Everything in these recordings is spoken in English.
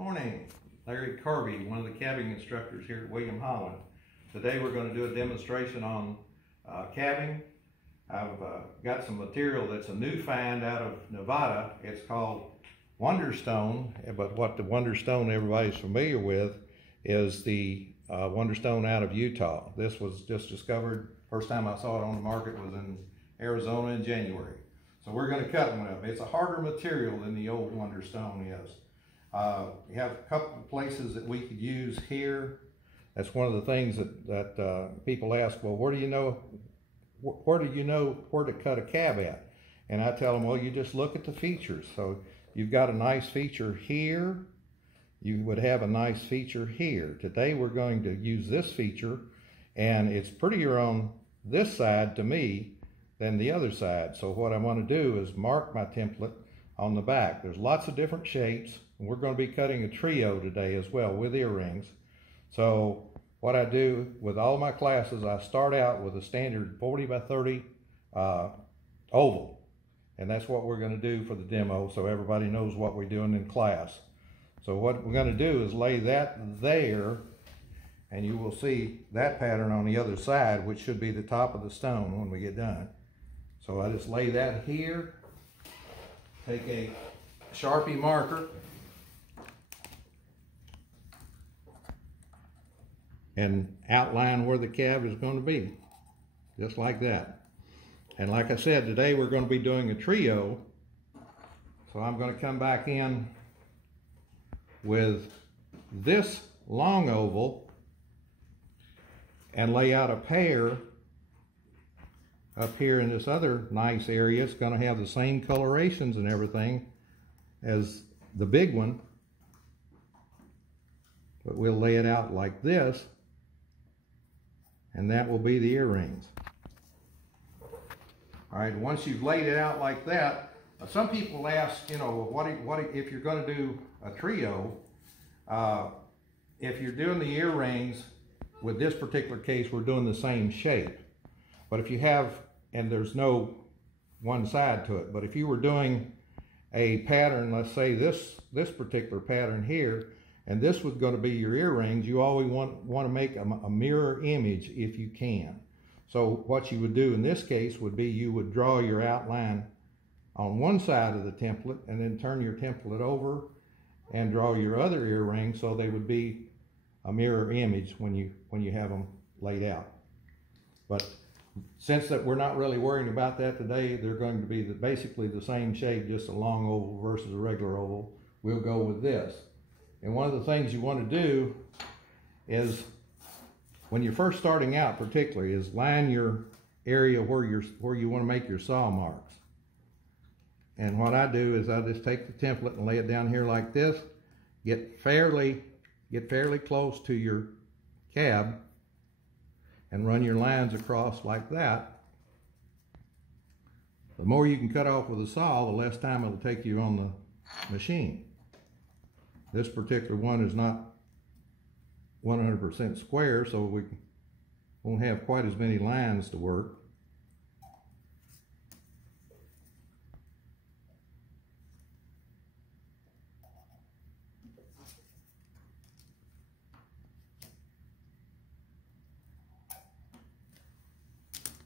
morning. Larry Carby, one of the cabbing instructors here at William Holland. Today we're going to do a demonstration on cabbing. I've got some material that's a new find out of Nevada. It's called Wonderstone, but what the Wonderstone everybody's familiar with is the Wonderstone out of Utah. This was just discovered, first time I saw it on the market was in Arizona in January. So we're going to cut one of them. It's a harder material than the old Wonderstone is. We have a couple of places that we could use here. That's one of the things that people ask, well, where do you know where to cut a cab at? And I tell them, well, you just look at the features. So you've got a nice feature here. You would have a nice feature here. Today we're going to use this feature, and it's prettier on this side to me than the other side. So what I want to do is mark my template on the back. There's lots of different shapes, and we're going to be cutting a trio today as well with earrings. So what I do with all my classes, I start out with a standard 40 by 30 oval. And that's what we're going to do for the demo, so everybody knows what we're doing in class. So what we're going to do is lay that there, and you will see that pattern on the other side, which should be the top of the stone when we get done. So I just lay that here, take a Sharpie marker, and outline where the cab is going to be, just like that. And like I said, today we're going to be doing a trio, so I'm going to come back in with this long oval and lay out a pair up here in this other nice area. It's going to have the same colorations and everything as the big one, but we'll lay it out like this, and that will be the earrings. All right, once you've laid it out like that, some people ask, you know, what if you're going to do a trio, if you're doing the earrings, with this particular case, we're doing the same shape. But if you have, and there's no one side to it, but if you were doing a pattern, let's say this particular pattern here, and this was going to be your earrings, you always want to make a mirror image if you can. So what you would do in this case would be you would draw your outline on one side of the template and then turn your template over and draw your other earring so they would be a mirror image when you have them laid out. But since that we're not really worrying about that today, they're going to be basically the same shape, just a long oval versus a regular oval. We'll go with this. And one of the things you want to do is, when you're first starting out particularly, is line your area where you want to make your saw marks. And what I do is I just take the template and lay it down here like this, get fairly close to your cab, and run your lines across like that. The more you can cut off with a saw, the less time it'll take you on the machine. This particular one is not 100% square, so we won't have quite as many lines to work.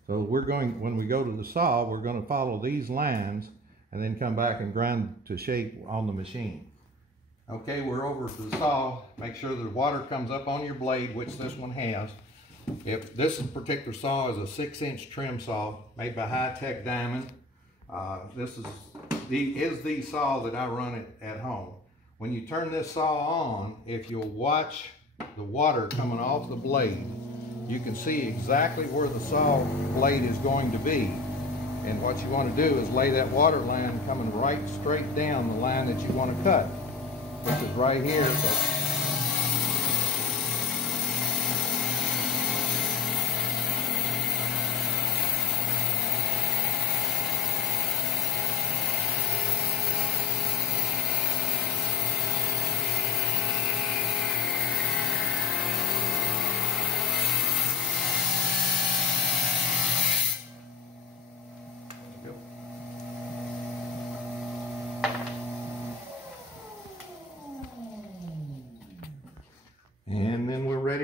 So when we go to the saw, we're going to follow these lines and then come back and grind to shape on the machine. Okay, we're over to the saw. Make sure the water comes up on your blade, which this one has. If this particular saw is a 6-inch trim saw made by High Tech Diamond, this is the saw that I run at home. When you turn this saw on, if you'll watch the water coming off the blade, you can see exactly where the saw blade is going to be. And what you want to do is lay that water line coming right straight down the line that you want to cut, which is right here.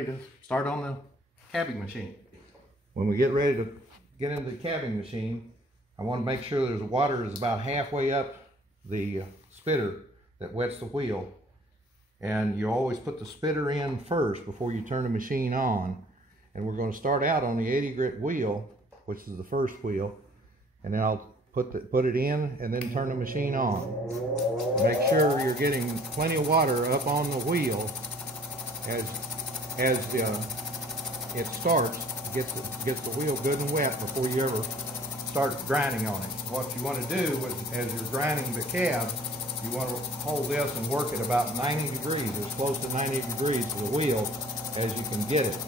ready to start on the cabbing machine. When we get ready to get into the cabbing machine, I want to make sure there's water is about halfway up the spitter that wets the wheel. And you always put the spitter in first before you turn the machine on. And we're going to start out on the 80 grit wheel, which is the first wheel, and then I'll put it in and then turn the machine on. Make sure you're getting plenty of water up on the wheel as it starts. Gets the wheel good and wet before you ever start grinding on it. What you want to do is, as you're grinding the cab, you want to hold this and work it about 90 degrees, as close to 90 degrees to the wheel as you can get it.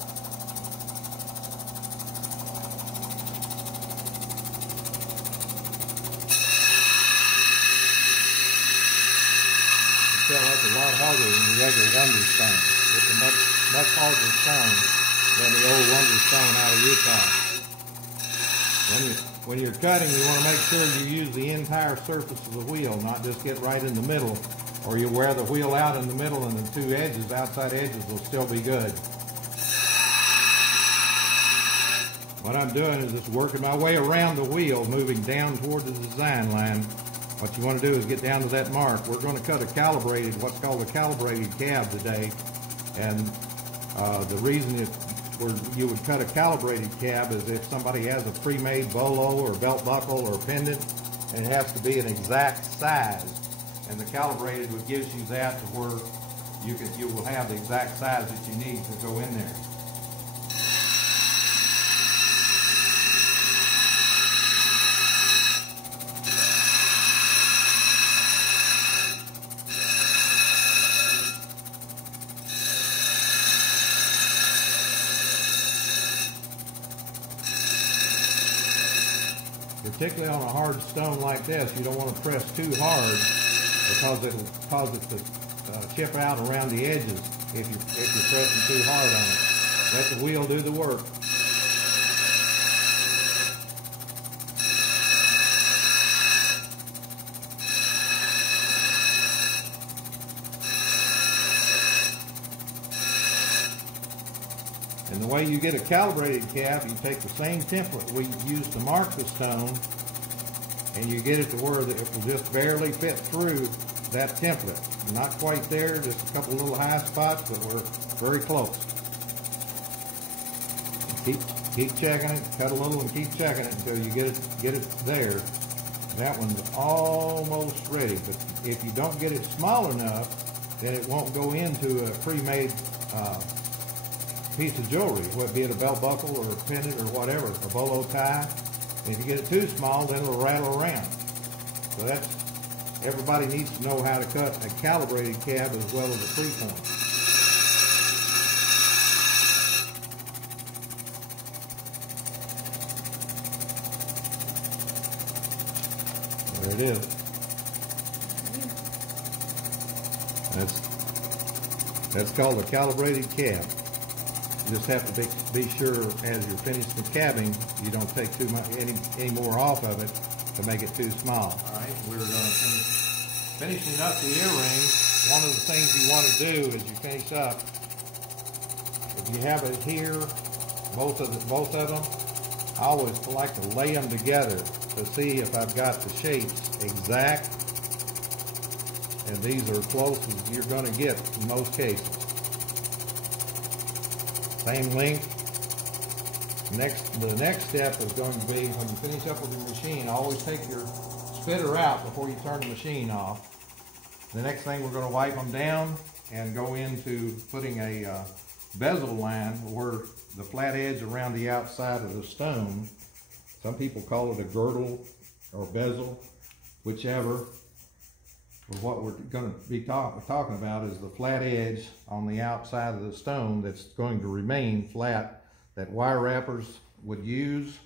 That's a lot harder than the regular Wonder Stone. It's a much harder stone than the old Wonder Stone out of Utah. When you're cutting, you want to make sure you use the entire surface of the wheel, not just get right in the middle, or you wear the wheel out in the middle and the two edges, outside edges, will still be good. What I'm doing is just working my way around the wheel, moving down toward the design line. What you want to do is get down to that mark. We're going to cut what's called a calibrated cab today. And the reason you would cut a calibrated cab is if somebody has a pre-made bolo or belt buckle or pendant, and it has to be an exact size. And the calibrated gives you that to where you will have the exact size that you need to go in there. Particularly on a hard stone like this, you don't want to press too hard because it'll cause it to chip out around the edges if you're pressing too hard on it. Let the wheel do the work. And the way you get a calibrated cab, you take the same template we use to mark the stone, and you get it to where it will just barely fit through that template. Not quite there, just a couple little high spots, but we're very close. Keep checking it, cut a little and keep checking it until you get it there. That one's almost ready, but if you don't get it small enough, then it won't go into a pre-made piece of jewelry, whether it be a belt buckle or a pendant or whatever, a bolo tie. And if you get it too small, then it'll rattle around. So everybody needs to know how to cut a calibrated cab as well as a pre-point. There it is. That's called a calibrated cab. You just have to be sure as you're finishing the cabbing, you don't take too much any more off of it to make it too small. All right, we're going to finishing up the earring. One of the things you want to do as you finish up, if you have it here, both of them, I always like to lay them together to see if I've got the shapes exact. And these are close as you're going to get in most cases. Same length. The next step is going to be when you finish up with the machine, always take your spitter out before you turn the machine off. The next thing, we're going to wipe them down and go into putting a bezel line where the flat edge around the outside of the stone. Some people call it a girdle or bezel, whichever. But what we're going to be talking about is the flat edge on the outside of the stone that's going to remain flat, that wire wrappers would use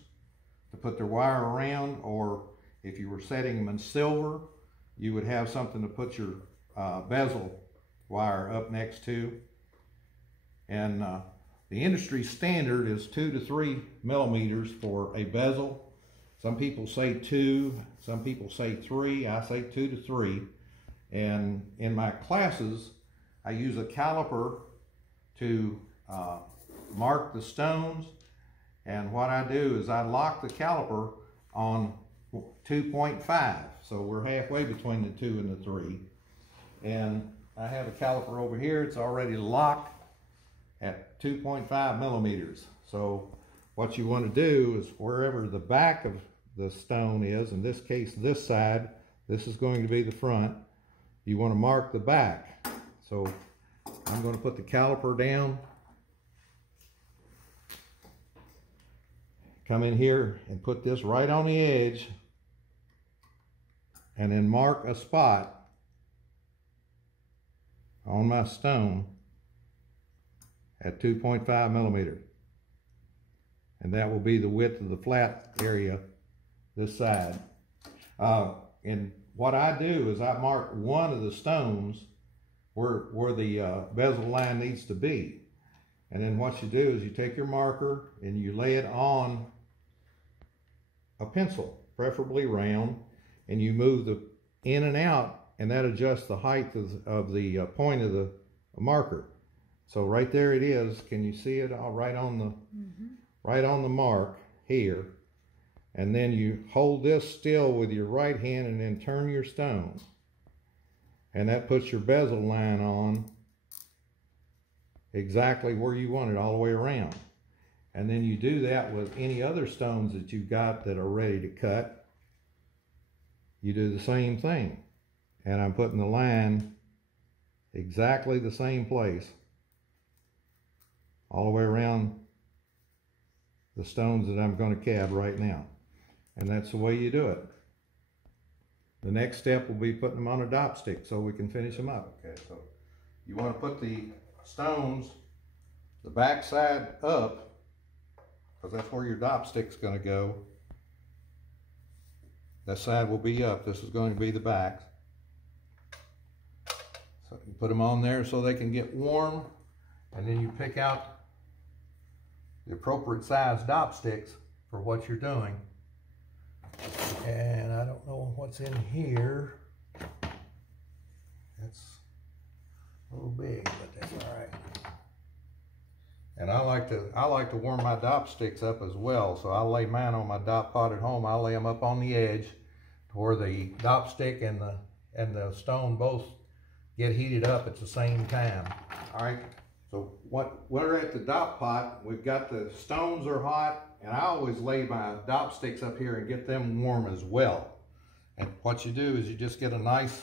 to put their wire around, or if you were setting them in silver, you would have something to put your bezel wire up next to. And the industry standard is 2 to 3 millimeters for a bezel. Some people say 2, some people say 3. I say 2 to 3. And in my classes, I use a caliper to mark the stones, and what I do is I lock the caliper on 2.5, so we're halfway between the 2 and the 3, and I have a caliper over here. It's already locked at 2.5 millimeters. So what you want to do is wherever the back of the stone is, in this case this side, this is going to be the front, you want to mark the back. So I'm going to put the caliper down, come in here and put this right on the edge, and then mark a spot on my stone at 2.5 millimeters. And that will be the width of the flat area this side. And what I do is I mark one of the stones where the bezel line needs to be. And then what you do is you take your marker and you lay it on a pencil, preferably round, and you move the in and out, and that adjusts the height of the point of the marker. So right there it is. Can you see it all right on the right on the mark here? And then you hold this still with your right hand and then turn your stone. And that puts your bezel line on exactly where you want it all the way around. And then you do that with any other stones that you've got that are ready to cut. You do the same thing. And I'm putting the line exactly the same place all the way around the stones that I'm going to cab right now. And that's the way you do it. The next step will be putting them on a dop stick so we can finish them up. Okay, so you want to put the stones, the back side up, because that's where your dop stick's going to go. That side will be up. This is going to be the back. So you put them on there so they can get warm, and then you pick out the appropriate size dop sticks for what you're doing. And I don't know what's in here. That's a little big, but that's all right. And I like to warm my dop sticks up as well. So I'll lay mine on my dop pot at home. I'll lay them up on the edge to where the dop stick and the stone both get heated up at the same time. All right. So we're at the dop pot. We've got the stones are hot, and I always lay my dop sticks up here and get them warm as well. And what you do is you just get a nice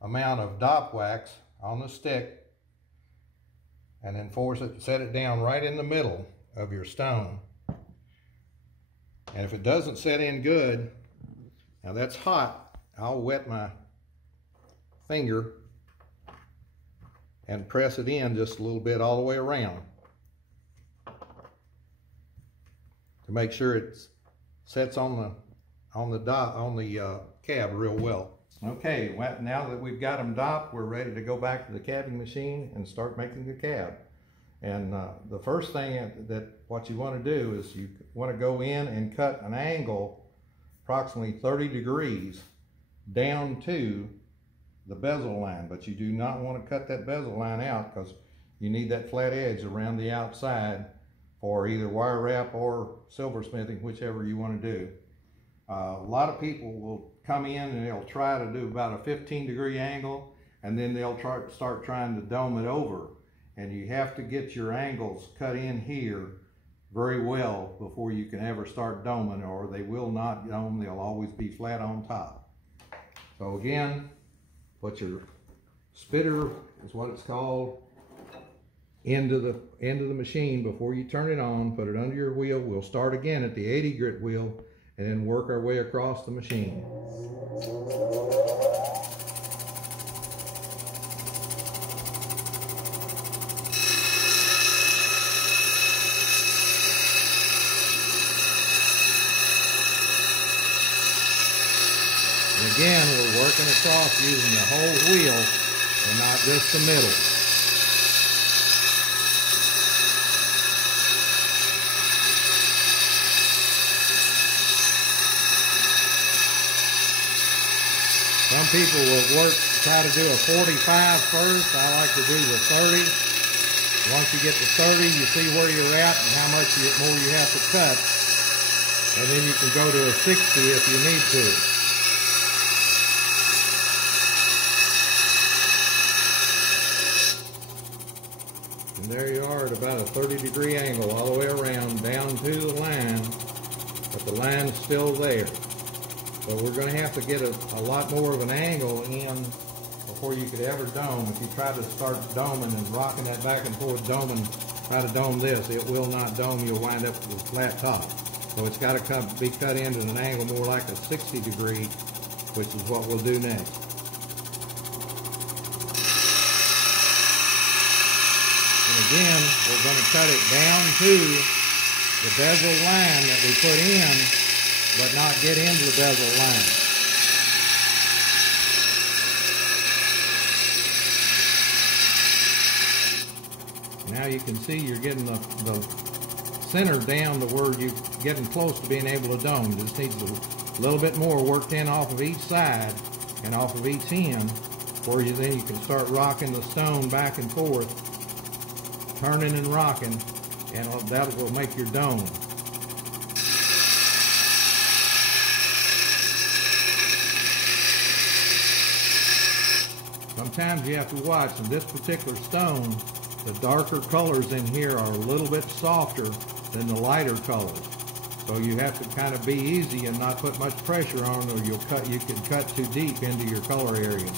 amount of dop wax on the stick, and then set it down right in the middle of your stone. And if it doesn't set in good, now that's hot, I'll wet my finger and press it in just a little bit all the way around to make sure it sets on the cab real well. Okay, now that we've got them dopped, we're ready to go back to the cabbing machine and start making the cab. And the first thing what you want to do is you want to go in and cut an angle approximately 30 degrees down to the bezel line, but you do not want to cut that bezel line out because you need that flat edge around the outside for either wire wrap or silversmithing, whichever you want to do. A lot of people will come in and they'll try to do about a 15-degree angle, and then they'll start trying to dome it over. And you have to get your angles cut in here very well before you can ever start doming, or they will not dome. They'll always be flat on top. So again, put your spitter, is what it's called, into the machine before you turn it on. Put it under your wheel. We'll start again at the 80 grit wheel and then work our way across the machine. And again, we're working across using the whole wheel and not just the middle. Some people will try to do a 45 first. I like to do the 30. Once you get to 30, you see where you're at and how much more you have to cut. And then you can go to a 60 if you need to. And there you are at about a 30-degree angle all the way around down to the line, but the line's still there. So we're going to have to get a lot more of an angle in before you could ever dome. If you try to start doming and rocking that back and forth doming, try to dome this, it will not dome. You'll wind up with a flat top. So it's got to be cut in at an angle more like a 60 degree, which is what we'll do next. And again, we're going to cut it down to the bezel line that we put in, but not get into the bezel line. Now you can see you're getting the center down to where you're getting close to being able to dome. Just needs a little bit more worked in off of each side and off of each end, where then you can start rocking the stone back and forth, turning and rocking, and that will make your dome. Sometimes you have to watch. In this particular stone, the darker colors in here are a little bit softer than the lighter colors. So you have to kind of be easy and not put much pressure on, or you can cut too deep into your color areas.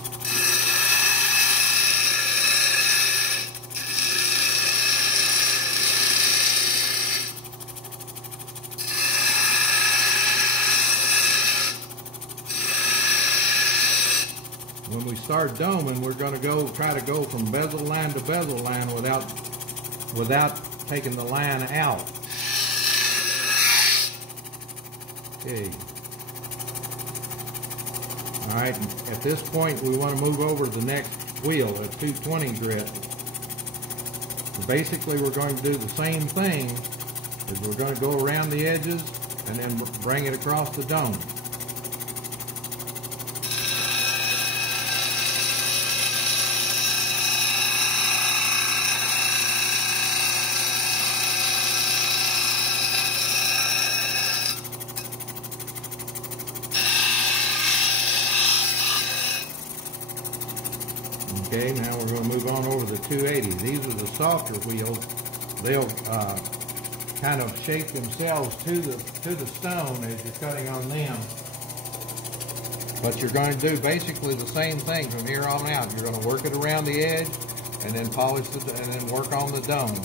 When we start doming, we're going to try to go from bezel line to bezel line without taking the line out. Okay. All right. At this point, we want to move over to the next wheel, a 220 grit. So basically, we're going to do the same thing. Is we're going to go around the edges and then bring it across the dome. Okay, now we're going to move on over to the 280. These are the softer wheels. They'll kind of shape themselves to the stone as you're cutting on them. But you're going to do basically the same thing from here on out. You're going to work it around the edge and then polish it and then work on the dome.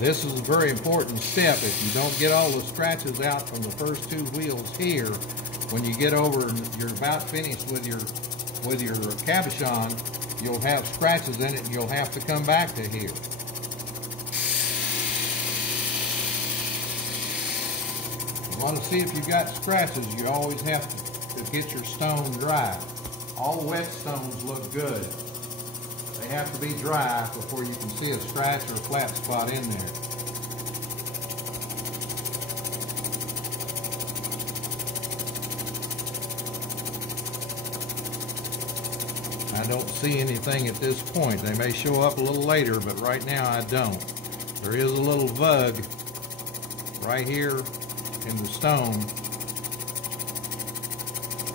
This is a very important step. If you don't get all the scratches out from the first two wheels here, when you get over and you're about finished with your cabochon, you'll have scratches in it and you'll have to come back to here. You want to see if you've got scratches, you always have to get your stone dry. All wet stones look good. They have to be dry before you can see a scratch or a flat spot in there. I don't see anything at this point. They may show up a little later, but right now I don't. There is a little vug right here in the stone,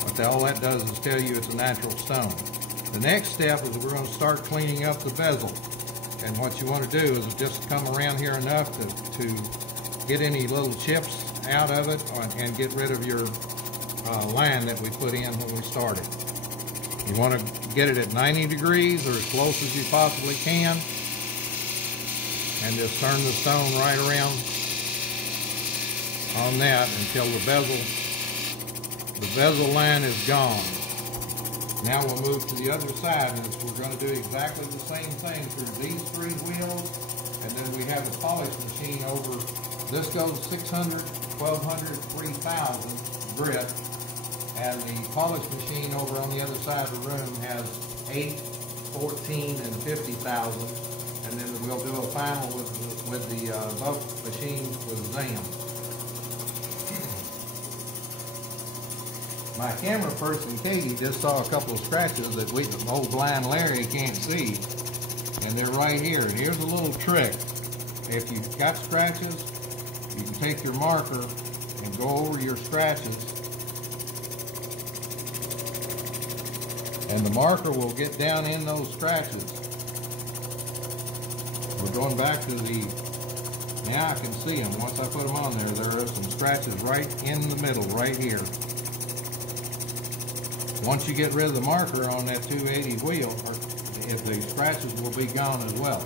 but all that does is tell you it's a natural stone. The next step is we're going to start cleaning up the bezel. And what you want to do is just come around here enough to get any little chips out of it and get rid of your line that we put in when we started. You want to get it at 90 degrees or as close as you possibly can, and just turn the stone right around on that until the bezel line is gone. Now we'll move to the other side, and we're going to do exactly the same thing through these three wheels, and then we have the polish machine over. This goes 600, 1200, 3000 grit. And the polish machine over on the other side of the room has 8, 14, and 50,000. And then we'll do a final with the both machines with Zam. My camera person, Katie, just saw a couple of scratches that old blind Larry can't see. And they're right here. And here's a little trick. If you've got scratches, you can take your marker and go over your scratches. And the marker will get down in those scratches. We're going back to now I can see them. Once I put them on there are some scratches right in the middle, right here. Once you get rid of the marker on that 280 wheel, the scratches will be gone as well.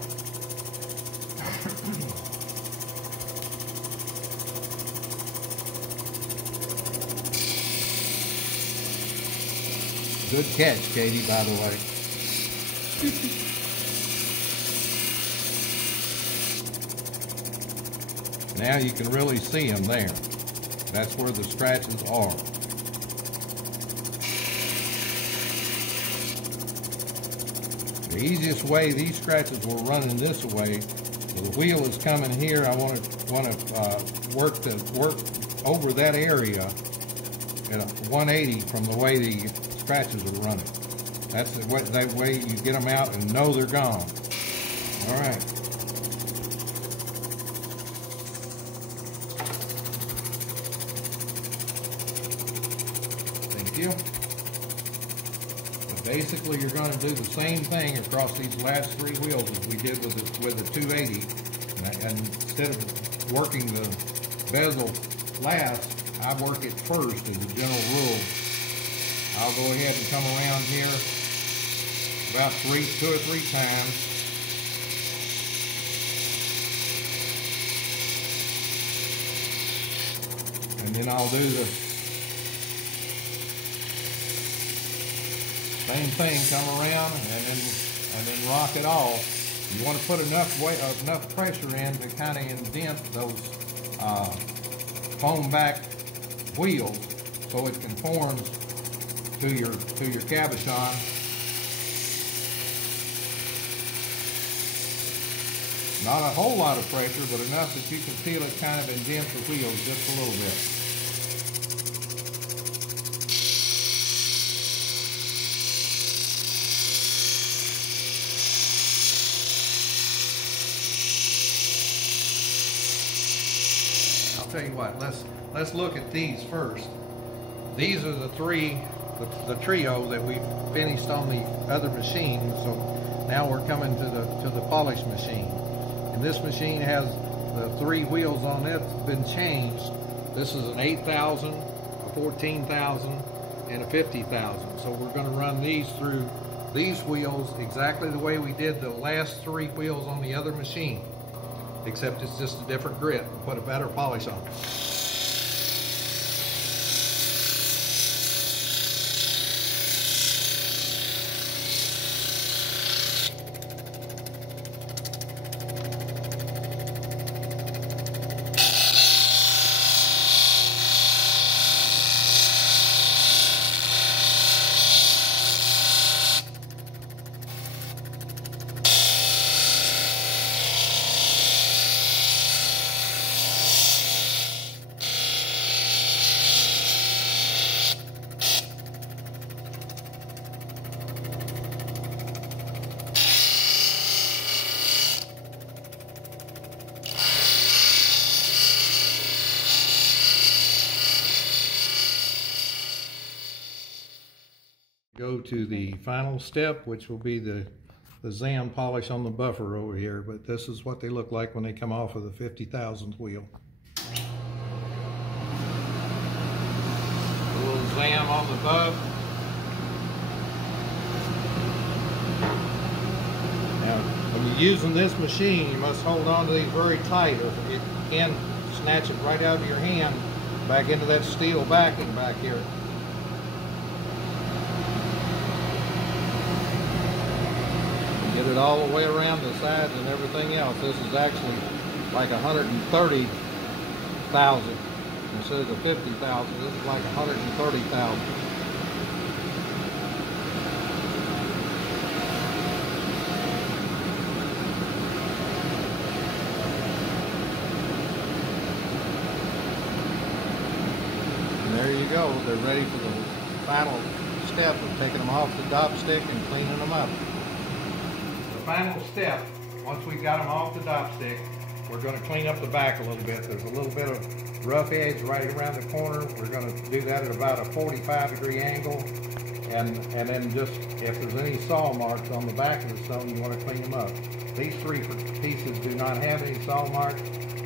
Good catch, Katie, by the way. Now you can really see them there. That's where the scratches are. The easiest way these scratches will run in this way. The wheel is coming here. I want to work over that area at 180 from the way the scratches are running. That's that way you get them out and know they're gone. All right. Thank you. But basically, you're going to do the same thing across these last three wheels as we did with the 280. And instead of working the bezel last, I work it first as a general rule. I'll go ahead and come around here about 2 or 3 times. And then I'll do the same thing, come around and then rock it all. You want to put enough pressure in to kind of indent those foam back wheels so it conforms to your cabochon. Not a whole lot of pressure, but enough that you can feel it kind of indent the wheels just a little bit. I'll tell you what, let's look at these first. These are the trio that we finished on the other machine. So now we're coming to the polish machine. And this machine has the 3 wheels on it been changed. This is an 8,000, a 14,000, and a 50,000. So we're going to run these through these wheels exactly the way we did the last 3 wheels on the other machine, except it's just a different grit. We'll put a better polish on it. Go to the final step, which will be the Zam polish on the buffer over here, but this is what they look like when they come off of the 50,000th wheel. A little Zam on the buff. Now, when you're using this machine, you must hold on to these very tight, or you can snatch it right out of your hand back into that steel backing back here. Get it all the way around the sides and everything else. This is actually like 130,000 instead of the 50,000. This is like 130,000. And there you go. They're ready for final step of taking them off the dop stick and cleaning them up. The final step, once we've got them off the dop stick, we're going to clean up the back a little bit. There's a little bit of rough edge right around the corner. We're going to do that at about a 45-degree angle. And then just, if there's any saw marks on the back of the stone, you want to clean them up. These three pieces do not have any saw marks.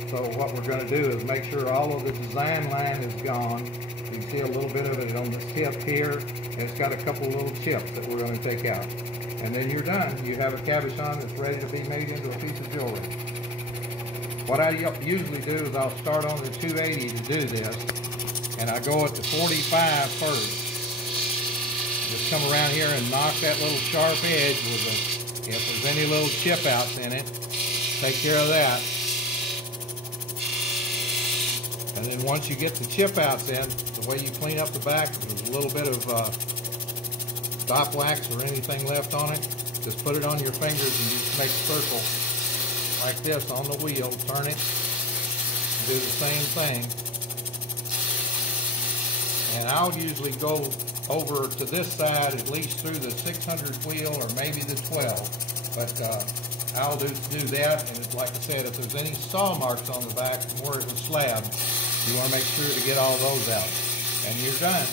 So what we're going to do is make sure all of the design line is gone. You can see a little bit of it on the tip here. And it's got a couple little chips that we're going to take out. And then you're done. You have a cabochon that's ready to be made into a piece of jewelry. What I usually do is I'll start on the 280 to do this. And I go at the 45 first. Just come around here and knock that little sharp edge with a, if there's any little chip outs in it, take care of that. And then once you get the chip outs in, the way you clean up the back, if there's a little bit of stop wax or anything left on it, just put it on your fingers and just make a circle like this on the wheel, turn it, do the same thing. And I'll usually go over to this side at least through the 600 wheel or maybe the 12, but I'll do that. And like I said, if there's any saw marks on the back, more of a slab, you want to make sure to get all those out, and you're done.